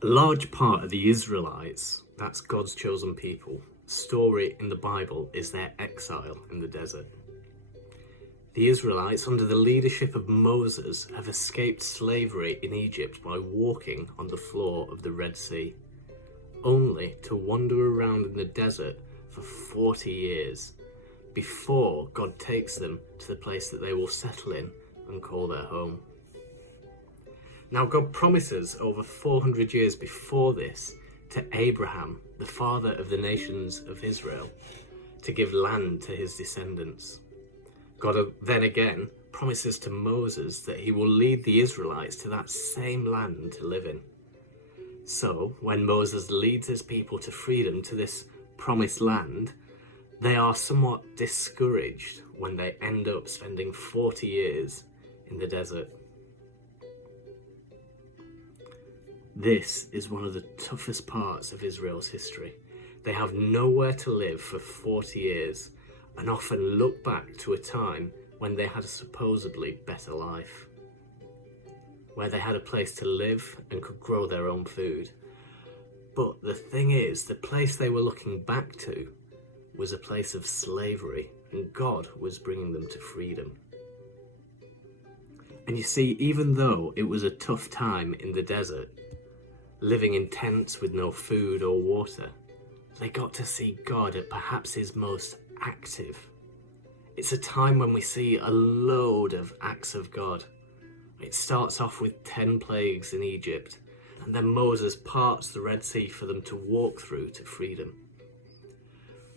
A large part of the Israelites, that's God's chosen people, story in the Bible is their exile in the desert. The Israelites, under the leadership of Moses, have escaped slavery in Egypt by walking on the floor of the Red Sea, only to wander around in the desert for 40 years before God takes them to the place that they will settle in and call their home. Now, God promises over 400 years before this to Abraham, the father of the nations of Israel, to give land to his descendants. God then again promises to Moses that he will lead the Israelites to that same land to live in. So, when Moses leads his people to freedom, to this promised land, they are somewhat discouraged when they end up spending 40 years in the desert. This is one of the toughest parts of Israel's history. They have nowhere to live for 40 years and often look back to a time when they had a supposedly better life, where they had a place to live and could grow their own food. But the thing is, the place they were looking back to was a place of slavery, and God was bringing them to freedom. And you see, even though it was a tough time in the desert, living in tents with no food or water, they got to see God at perhaps his most active. It's a time when we see a load of acts of God. It starts off with 10 plagues in Egypt, and then Moses parts the Red Sea for them to walk through to freedom.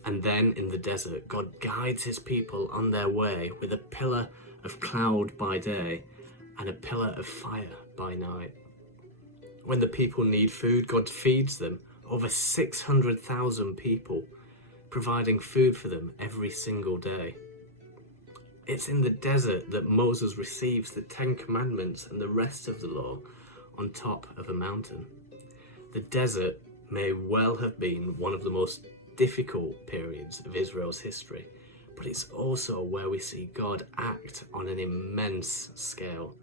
And then in the desert, God guides his people on their way with a pillar of cloud by day and a pillar of fire by night. When the people need food, God feeds them, over 600,000 people, providing food for them every single day. It's in the desert that Moses receives the 10 Commandments and the rest of the law on top of a mountain. The desert may well have been one of the most difficult periods of Israel's history, but it's also where we see God act on an immense scale